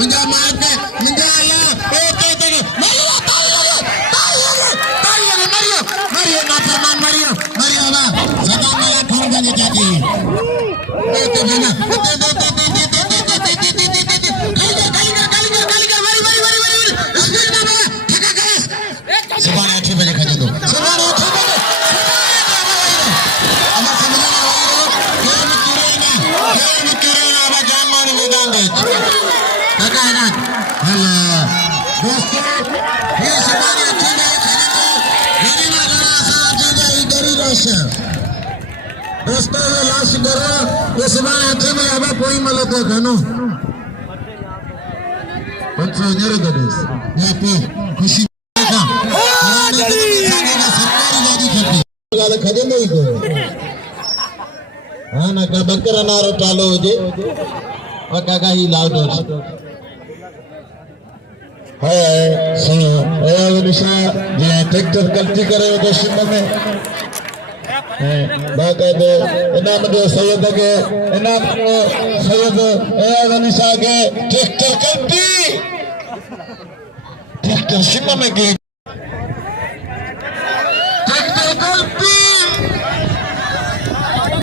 मुझे मार के मुझे आया ओके ओके मरियो मरियो ना फरमान मरियो मरियो ना सदा मेरा खून बने जाती ओके बना सुबह 8 बजे खा दो सुबह 8 बजे अमर समझना गेम किरेना अब जान मानी मैदान दे काका है ना हेलो दोस्तों ये सुबह 8 बजे खाने को गरीना गला साथ दे इधर रोश दोस्तों ये लाश करो ये सुबह 8 बजे अब कोई मलक है खानो पंचो नेरे गदेस ये पे खुशी खजे नहीं को हाँ ना का बकरा नारो टालो जे और काका ही लाल दोष है सुनो ए निशा जे ट्रैक्टर गलती करे तो शिमला में बाकायदे इनाम दे सैयद के इनाम को सैयद ए निशा के ट्रैक्टर शिमला में